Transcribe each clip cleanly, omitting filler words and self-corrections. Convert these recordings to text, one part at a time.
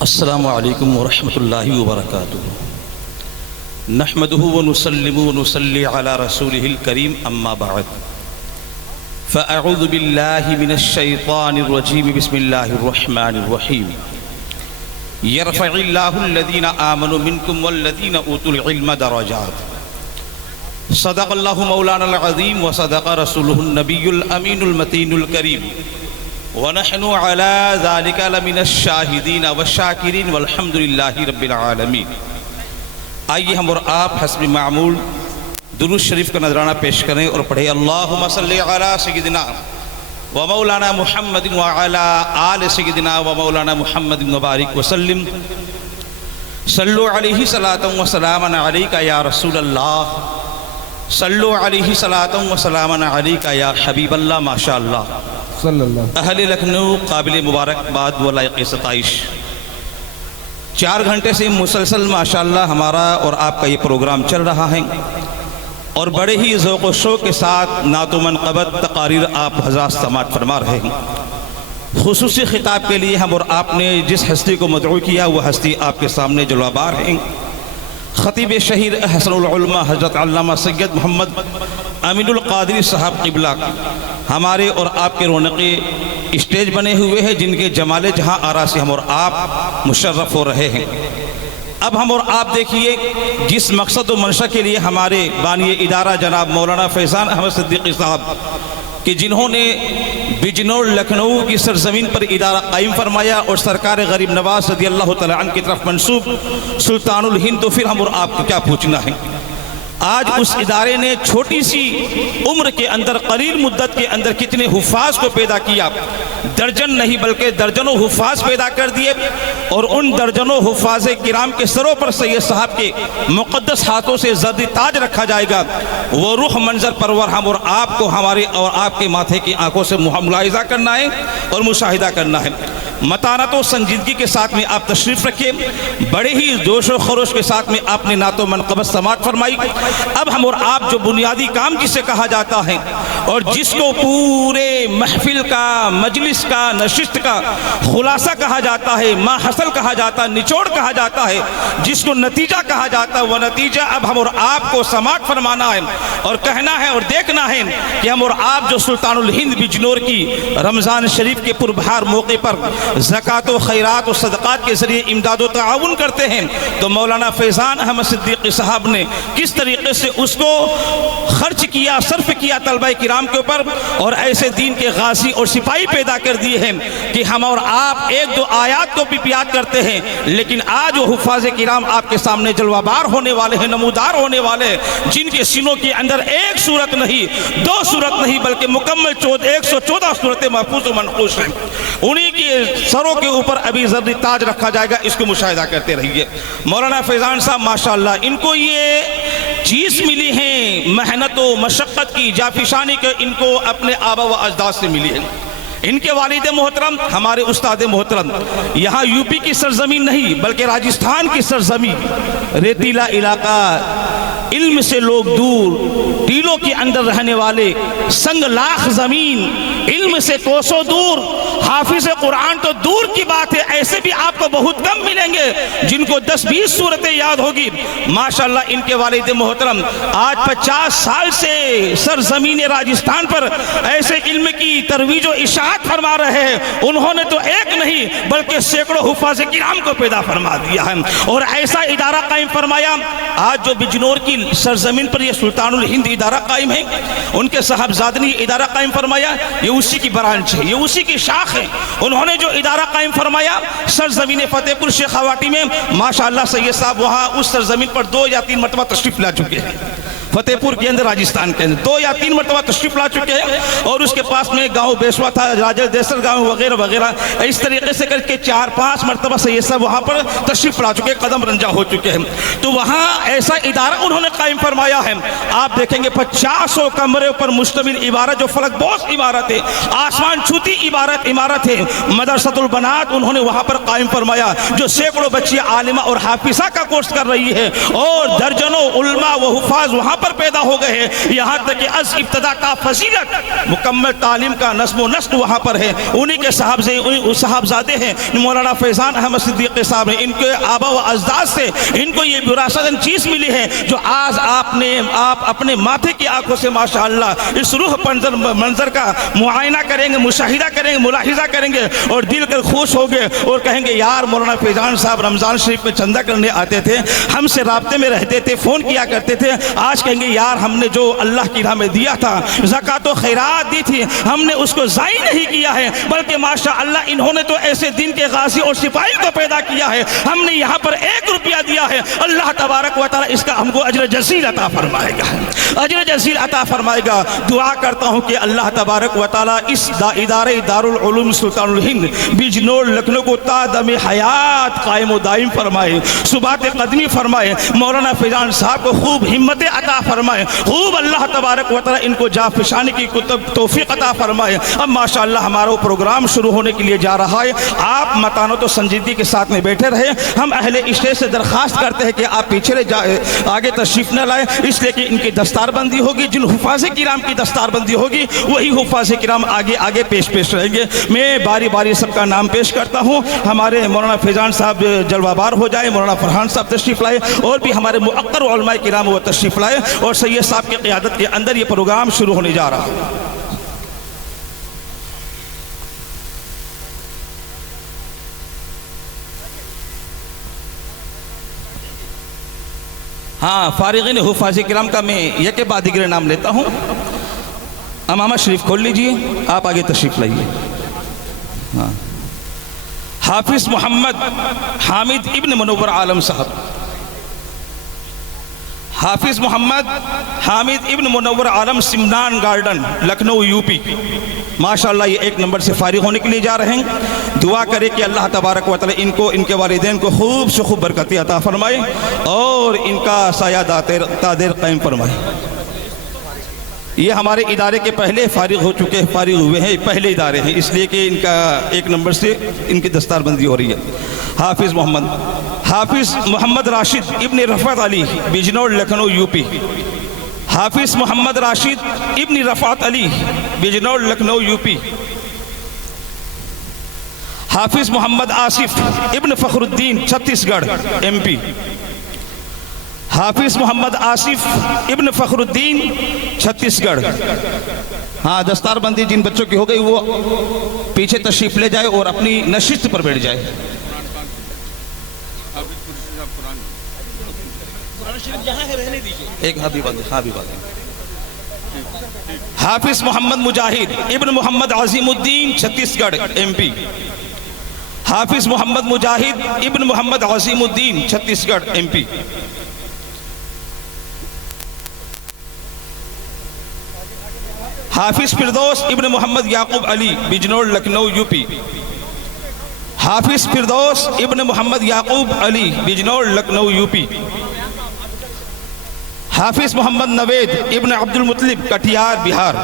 अस्सलामु अलैकुम वरहमतुल्लाहि वबरकातुहू। नहमदुहु व नुसल्लिमु व नुसल्ली अला रसूलिहिल करीम, अम्मा बअद। फ़अऊज़ु बिल्लाहि मिनश शैतानिर रजीम, बिस्मिल्लाहिर रहमानिर रहीम। यरफ़इल्लाहु अल्लज़ीना आमनु मिनकुम वल्लज़ीना ऊतुल इल्म दरजात। सदक़ल्लाहु मौलानाल अज़ीम व सदक़ रसूलुहुन नबियुल अमीनुल मतीनुल करीम। वनहनु अला ज़ालिका लमिनश शाहिदीन वश्शाकिरीन वल्हम्दुलिल्लाहि रब्बिल आलमीन। आइए हम और आप हस्ब मामूल दुरूद शरीफ का नजराना पेश करें और पढ़े अल्लाहुम्मा सल्लि अला सय्यिदिना व मौलाना मुहम्मदिन व अला आलि सय्यिदिना व मौलाना मुहम्मदिन व बारिक वसल्लिम। सल्लु अलैहि सलातन व सलामन अलैका या रसूलल्लाह। सल्लु अलैहि सलातन व सलामन अलैका या हबीबल्लाह। माशाअल्लाह। अहले लखनऊ काबिल मुबारकबाद व लायक़ सताइश। 4 घंटे से मुसलसल माशाअल्लाह हमारा और आपका ये प्रोग्राम चल रहा है और बड़े ही ज़ौक़ व शौक़ के साथ नातो मनक़बत तक़ारीर आप हज़रात समाअत फरमा रहे हैं। खुसूसी ख़िताब के लिए हम और आपने जिस हस्ती को मदऊ किया वह हस्ती आपके सामने जलवाबार हैं। ख़तीब शहीर हसनुल उलमा हज़रत अल्लामा सैयद मोहम्मद अमीनुल क़ादरी साहब क़िबला हमारे और आपके रौनक़े स्टेज बने हुए हैं, जिनके जमाले जहाँ आरा से हम और आप मुशर्रफ़ हो रहे हैं। अब हम और आप देखिए जिस मकसद व मंशा के लिए हमारे बानी इदारा जनाब मौलाना फैज़ान अहमद सिद्दीक़ी साहब कि जिन्होंने बिजनौर लखनऊ की सरजमीन पर इदारा कायम फरमाया और सरकार गरीब नवाज रज़ियल्लाहु तआला अन्हु की तरफ मंसूब सुल्तानुल हिंद, तो फिर हम और आपको क्या पूछना है। आज उस इदारे ने छोटी सी उम्र के अंदर करील मुद्दत के अंदर कितने हुफ़ाज को पैदा किया। दर्जन नहीं बल्कि दर्जनों हुफ़ाज पैदा कर दिए और उन दर्जनों हुफ़ाज किराम के सरों पर सैयद साहब के मुक़द्दस हाथों से ज़र्द ताज रखा जाएगा। वो रूह मंजर परवर हम और आपको हमारे और आपके माथे की आंखों से मुलाहिज़ा करना है और मुशाहिदा करना है। मतानत व संजीदगी के साथ में आप तशरीफ़ रखिए। बड़े ही जोश व खरोश के साथ में आपने नातो मनक़बत समाअत फरमाई। अब हम और आप जो बुनियादी काम जिसे कहा जाता है और जिसको पूरे महफिल का, मजलिस का, नशिस्त का खुलासा कहा जाता है, माहसल कहा जाता है, निचोड़ कहा जाता है, जिसको नतीजा कहा जाता है, वह नतीजा अब हम और आपको समाअत फरमाना है और कहना है और देखना है कि हम और आप जो सुल्तानुल हिंद बिजनौर की रमज़ान शरीफ के पुरबहार मौके पर ज़कात व खैरात व सदक़ात के ज़रिए इमदाद व ताउन करते हैं, तो मौलाना फैज़ान अहमद सिद्दीक़ी साहब ने किस तरीके से उसको खर्च किया, सर्फ किया तलबा किराम के ऊपर और ऐसे दीन के गाजी और सिपाही पैदा कर दिए हैं कि हम और आप एक दो आयात को भी याद करते हैं, लेकिन आज वो हुफ़ाज़ किराम आपके सामने जलवाबार होने वाले हैं, नमूदार होने वाले हैं, जिनके सीनों के अंदर एक सूरत नहीं, 2 सूरत नहीं बल्कि मुकम्मल 114 सूरतें महफूज़ व मनक़ूश हैं। उन्हीं के सरों के ऊपर अभी ज़र्द ताज रखा जाएगा। इसको मुशाहिदा करते रहिए। मौलाना फैज़ान साहब माशाअल्लाह, इनको ये चीज़ मिली है मेहनत व मशक्क़त की, जाफिशानी के, इनको अपने आबा व अजदाद से मिली है। इनके वालिद मोहतरम हमारे उस्ताद मोहतरम यहाँ यूपी की सरजमीन नहीं बल्कि राजस्थान की सरजमीन, रेतीला इलाका, इल्म से लोग दूर, टीलों के अंदर रहने वाले, संग लाख ज़मीन, इल्म से कोसों दूर, हाफिज़ कुरान तो दूर की बात है, ऐसे भी आपको बहुत कम मिलेंगे जिनको 10-20 सूरतें याद होगी। माशाअल्लाह इनके वालिद मोहतरम आज 50 साल से सरजमीन राजस्थान पर ऐसे इल्म की तरवीज व इशाअत फरमा रहे हैं। उन्होंने तो एक नहीं बल्कि सैकड़ों हुफ़ाज़ किराम को पैदा फरमा दिया है और ऐसा इदारा कायम फरमाया। आज जो बिजनौर की सरजमीन पर यह सुल्तानुल हिंद इदारा कायम है, उनके साहबजादे ने इदारा कायम फरमाया, ये उसी की ब्रांच है, ये उसी की शाख है। उन्होंने जो इदारा कायम फरमाया सरजमीन फतेहपुर शेखावाटी में, माशाअल्लाह सैयद साहब वहाँ उस सरजमीन पर 2 या 3 मरतबा तशरीफ़ ला चुके हैं। फतेहपुर के अंदर राजस्थान के अंदर 2 या 3 मरतबा तशरीफ़ ला चुके हैं और उसके पास में गाँव बेसवा था, राजल देसर गाँव वगैरह वगैरह, इस तरीके से करके 4-5 मरतबा सैयद साहब वहाँ पर तशरीफ़ ला चुके, कदम रंजा हो चुके हैं। तो वहाँ ऐसा इदारा उन्होंने कायम फरमाया है। आप देखेंगे 50 कमरे पर मुश्तमिल इमारत, जो फलकबोस इमारत है, आसमान छूती इमारत है, मदरसतुल बनात उन्होंने वहाँ पर कायम फरमाया, जो सैकड़ों बच्चियाँ आलिमा और हाफिज़ा का कोर्स कर रही है और दर्जनों उलमा व हुफ़ाज़ वहाँ पर पैदा हो गए हैं। यहाँ तक कि अज इब्तदा का फजीलत मुकम्मल तालीम का नस्म नस्ल वहाँ पर है। उन्हीं के साहबजादे हैं मौलाना फैज़ान अहमद सिद्दीक़ी साहब हैं। इनके आबा व अजदाद से इनको ये विरासतन चीज़ मिली है जो आज आप अपने माथे की आंखों से माशाअल्लाह इस रूह मंजर का मुआयना करेंगे, मुशाहिदा करेंगे, मुलाहिजा करेंगे और दिल कर खुश होंगे और कहेंगे यार मौलाना फैज़ान साहब रमज़ान शरीफ में चंदा करने आते थे, हमसे राब्ते में रहते थे, फ़ोन किया करते थे। आज कहेंगे यार हमने जो अल्लाह की राह में दिया था, ज़कात व खैरात दी थी, हमने उसको ज़ाई नहीं किया है, बल्कि माशाअल्लाह इन्होंने तो ऐसे दिन के गाज़ी और सिपाही को पैदा किया है, हमने यहाँ पर 1 रुपया दिया है। अल्लाह तबारक व तआला इसका हमको अजर जज़ील अता फरमाएगा, अजर जज़ील अता फरमाएगा। दुआ करता हूँ कि अल्लाह तबारक व तआला इस इदारे दारुल उलूम सुल्तानुल हिंद बिजनौर लखनऊ को तादम हयात कायम दायम फरमाए, सुबात कदमी फरमाए, मौलाना फैज़ान साहब को खूब हिम्मत अता फरमाए, खूब अल्लाह तबारक व तआला इनको जाफिशानी की तौफीक अता फरमाए। अब माशाअल्लाह हमारा प्रोग्राम शुरू होने के लिए जा रहा है। आप मतानत और संजीदगी के साथ में बैठे रहे। हम अहले स्टेज से दरख्वास्त करते हैं कि आप पीछे आगे तशरीफ न लाए, इसलिए कि इनकी दस्तारबंदी होगी। जिन हुफ़ाज़ किराम की दस्तारबंदी होगी वही हुफ़ाज़ किराम आगे आगे पेश रहेंगे। मैं बारी बारी सबका नाम पेश करता हूँ। हमारे मौलाना फैज़ान साहब जलवाबार हो जाए, मौलाना फरहान साहब तशरीफ़ लाए और भी हमारे मुअक्कर उलमाए किराम वो तशरीफ़ लाए और सैयद साहब की क़ियादत के अंदर ये प्रोग्राम शुरू होने जा रहा है। हाँ, फारिग़ीन हुफ़ाज़ किराम का मैं एक के बाद दिगरे नाम लेता हूँ। अमामा शरीफ खोल लीजिए, आप आगे तशरीफ़ लाइए। हाँ, हाफिज़ मोहम्मद हामिद इब्न मुनव्वर आलम साहब, हाफिज़ मोहम्मद हामिद इब्न मुनव्वर आलम सिमनान गार्डन लखनऊ यूपी, माशाअल्लाह ये 1 नंबर से फारिग होने के लिए जा रहे हैं। दुआ करें कि अल्लाह तबारक व तआला इनको इनके वालिदैन को खूब से खूब बरकत अता फरमाए और इनका साया तादेर कायम फरमाए। ये हमारे इदारे के पहले फारिग हो चुके हैं, फारिग हुए हैं, पहले इदारे हैं, इसलिए कि इनका 1 नंबर से इनकी दस्तारबंदी हो रही है। हाफिज़ मोहम्मद राशिद इब्न रफ़ात अली बिजनौर लखनऊ यूपी, हाफिज़ मोहम्मद राशिद इब्न रफ़ात अली बिजनौर लखनऊ यूपी, हाफिज़ मोहम्मद आसिफ इब्न फ़खरुद्दीन छत्तीसगढ़ MP, हाफिज़ मोहम्मद आसिफ इब्न फ़खरुद्दीन छत्तीसगढ़। हाँ, दस्तारबंदी जिन बच्चों की हो गई वो पीछे तशरीफ़ ले जाए और अपनी नशिस्त पर बैठ जाए। एक हाफिज़ मोहम्मद मुजाहिद इब्न मोहम्मद अज़ीमुद्दीन छत्तीसगढ़ MP, हाफिज़ मोहम्मद मुजाहिद इब्न मोहम्मद अज़ीमुद्दीन छत्तीसगढ़ MP, हाफिज़ फिरदौस इब्न मोहम्मद याकूब अली बिजनौर लखनऊ यूपी, हाफिज़ फिरदौस इब्न मोहम्मद याकूब अली बिजनौर लखनऊ यूपी, हाफिज़ मोहम्मद नवेद इब्न अब्दुल मुत्तलिब कटिहार बिहार,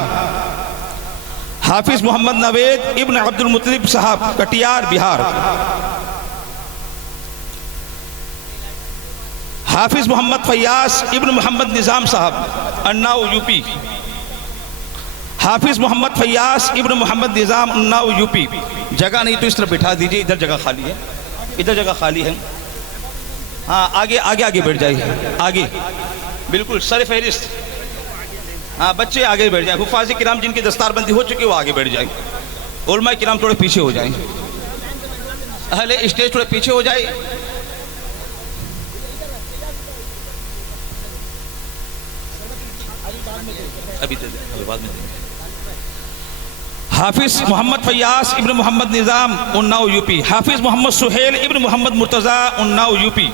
हाफिज़ मोहम्मद नवेद इब्न अब्दुल मुत्तलिब साहब कटिहार बिहार, हाफिज़ मोहम्मद फैयास इब्न मोहम्मद निज़ाम साहब अन्नाऊ यूपी, हाफिज़ मोहम्मद फैयास इब्न मोहम्मद निज़ाम अन्नाऊ यूपी। जगह नहीं तो इस तरफ बिठा दीजिए, इधर जगह खाली है, इधर जगह खाली है। हाँ, आगे आगे आगे बैठ जाइए, आगे बिल्कुल सर फहरिस्त। हाँ, बच्चे आगे बैठ जाए, हुफ़ाज़ किराम जिनकी दस्तारबंदी हो चुकी है वो आगे बैठ जाए, उलमा किराम थोड़े पीछे हो जाएं, अहले स्टेज थोड़े पीछे हो जाए। अभी बाद में हाफिज़ मोहम्मद फैयास इब्न मोहम्मद निज़ाम उन्नाव यूपी, हाफिज़ मोहम्मद सुहेल इब्न मोहम्मद मुर्तज़ा उन्नाव यूपी,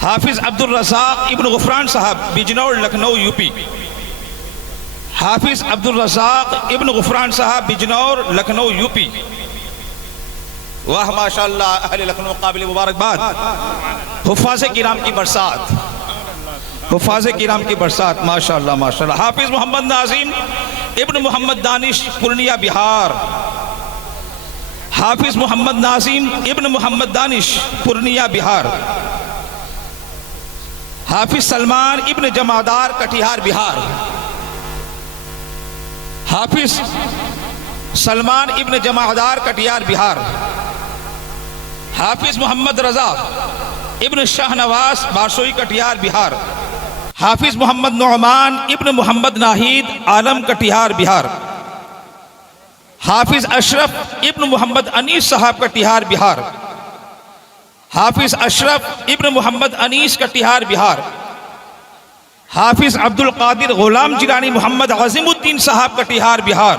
हाफिज़ अब्दुल रज़ाक इब्न गुफ़रान साहब बिजनौर लखनऊ यूपी, हाफिज़ अब्दुल रज़ाक इब्न गुफ़रान साहब बिजनौर लखनऊ यूपी। वाह माशाअल्लाह, अहले लखनऊ काबिल मुबारकबाद। हुफ़ाज़ किराम की बरसात, हुफ़ाज़ किराम की बरसात, माशाअल्लाह माशाअल्लाह। हाफिज़ मोहम्मद नाज़िम इब्न मोहम्मद दानिश पूर्णिया बिहार, हाफिज़ मोहम्मद नाज़िम इब्न मोहम्मद दानिश पूर्णिया बिहार, हाफिज सलमान इब्न जमादार कटिहार बिहार। हाफिज सलमान इब्न जमादार कटिहार बिहार। हाफिज मोहम्मद रजा इब्न शाहनवाज बारसोई कटिहार बिहार। हाफिज मोहम्मद नौमान इब्न मोहम्मद नाहिद आलम कटिहार बिहार। हाफिज अशरफ इब्न मोहम्मद अनीस साहब कटिहार बिहार। हाफिज अशरफ इब्न मोहम्मद अनीस कटिहार बिहार। हाफिज अब्दुल कादिर गुलाम जिलानी मोहम्मद अजीमुद्दीन साहब कटिहार बिहार।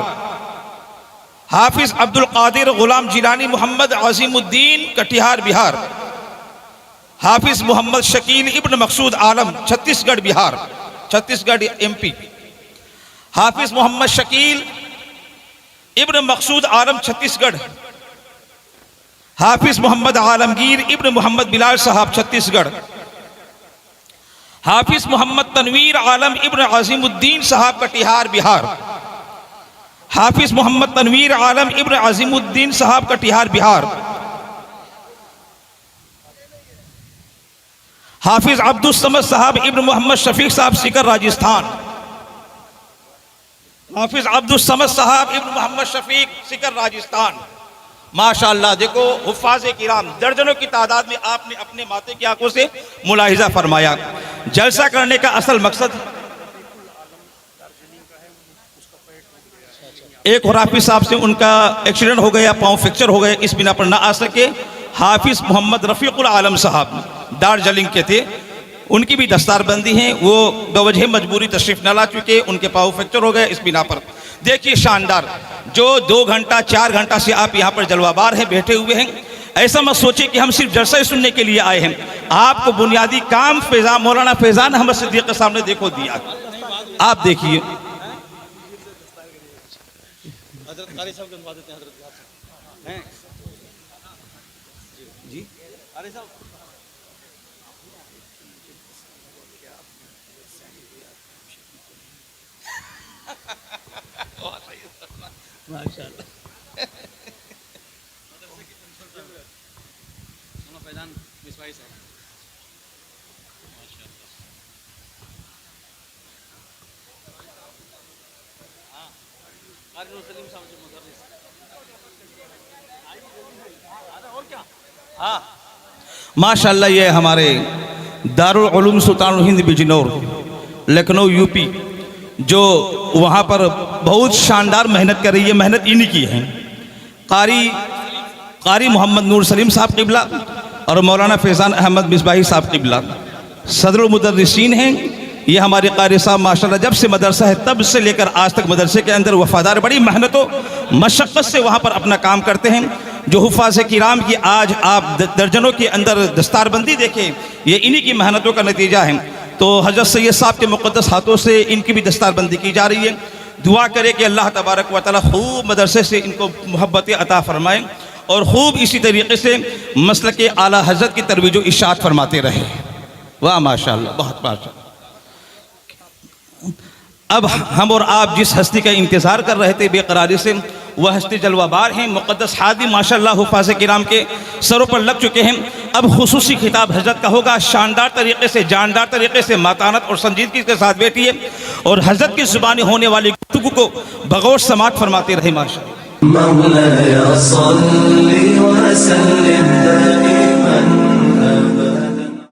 हाफिज अब्दुल कादिर गुलाम जिलानी मोहम्मद अजीमुद्दीन कटिहार बिहार। हाफिज मोहम्मद शकील इब्न मकसूद आलम छत्तीसगढ़ बिहार, छत्तीसगढ़ MP। हाफिज मोहम्मद शकील इब्न मकसूद आलम छत्तीसगढ़। हाफिज मोहम्मद आलमगीर इब्न मोहम्मद बिलाल साहब छत्तीसगढ़। हाफिज मोहम्मद तनवीर आलम इब्न अजीमुद्दीन साहब कटिहार बिहार। हाफिज मोहम्मद तनवीर आलम इब्न अजीमुद्दीन साहब कटिहार बिहार। हाफिज अब्दुल समद साहब इब्न मोहम्मद शफीक साहब सीकर राजस्थान। हाफिज अब्दुल समद साहब इब्न मोहम्मद शफीक सीकर राजस्थान। माशाअल्लाह, देखो हुफ़ाज़ किराम दर्जनों की तादाद में आपने अपने माथे की आंखों से मुलाहिजा फरमाया। जलसा करने का असल मकसद, एक और हाफिज साहब से उनका एक्सीडेंट हो गया, पाँव फ्रैक्चर हो गया, इस बिना पर ना आ सके। हाफिज मोहम्मद रफ़ीकुल आलम साहब दार्जिलिंग के थे, उनकी भी दस्तारबंदी है, वो बवजह मजबूरी तशरीफ न ला चुके, उनके पाँव फ्रैक्चर हो गए, इस बिना पर देखिए शानदार, जो 2 घंटा 4 घंटा से आप यहाँ पर जलवाबार हैं, बैठे हुए हैं। ऐसा मत सोचिए कि हम सिर्फ जलसा सुनने के लिए आए हैं। आपको बुनियादी काम फैजान मौलाना फैजान अहमद सिद्दीक़ के सामने देखो दिया। आप देखिए, जी माशाअल्लाह। माशाअल्लाह, ये हमारे दारुल उलूम सुल्तानुल हिंद बिजनौर लखनऊ UP, जो वहाँ पर बहुत शानदार मेहनत कर रही है। मेहनत इन्हीं की है। कारी मोहम्मद नूर सलीम साहब क़िबला और मौलाना फैज़ान अहमद मिसबाही साहब क़िबला सदरुल मुदर्रिसीन हैं। ये हमारे कारी साहब माशाअल्लाह जब से मदरसा है तब से लेकर आज तक मदरसे के अंदर वफादार, बड़ी मेहनत व मशक्क़त से वहाँ पर अपना काम करते हैं। जो हुफ़ाज़ किराम की आज आप दर्जनों के अंदर दस्तारबंदी देखें, ये इन्हीं की मेहनतों का नतीजा है। तो हज़रत सैयद साहब के मुक़द्दस हाथों से इनकी भी दस्तारबंदी की जा रही है। दुआ करें कि अल्लाह तबारक व तआला खूब मदरसे से इनको मोहब्बत अता फ़रमाएँ और ख़ूब इसी तरीके से मसलक आला हज़रत की तरवीज व इशाअत फरमाते रहे। वाह माशाअल्लाह, बहुत माशाअल्लाह। अब हम और आप जिस हस्ती का इंतज़ार कर रहे थे बेकरारी से, वह हस्ती जलवाबार हैं। मुक़द्दस हादी माशाअल्लाह हुफ़ाज़ किराम के सरों पर लग चुके हैं। अब खुसूसी खिताब हज़रत का होगा। शानदार तरीके से, जानदार तरीके से, मातानत और संजीदगी के साथ बैठिए और हज़रत की ज़ुबानी होने वाली गुफ्तगू को बग़ौर समात फरमाते रहे। माशाअल्लाह।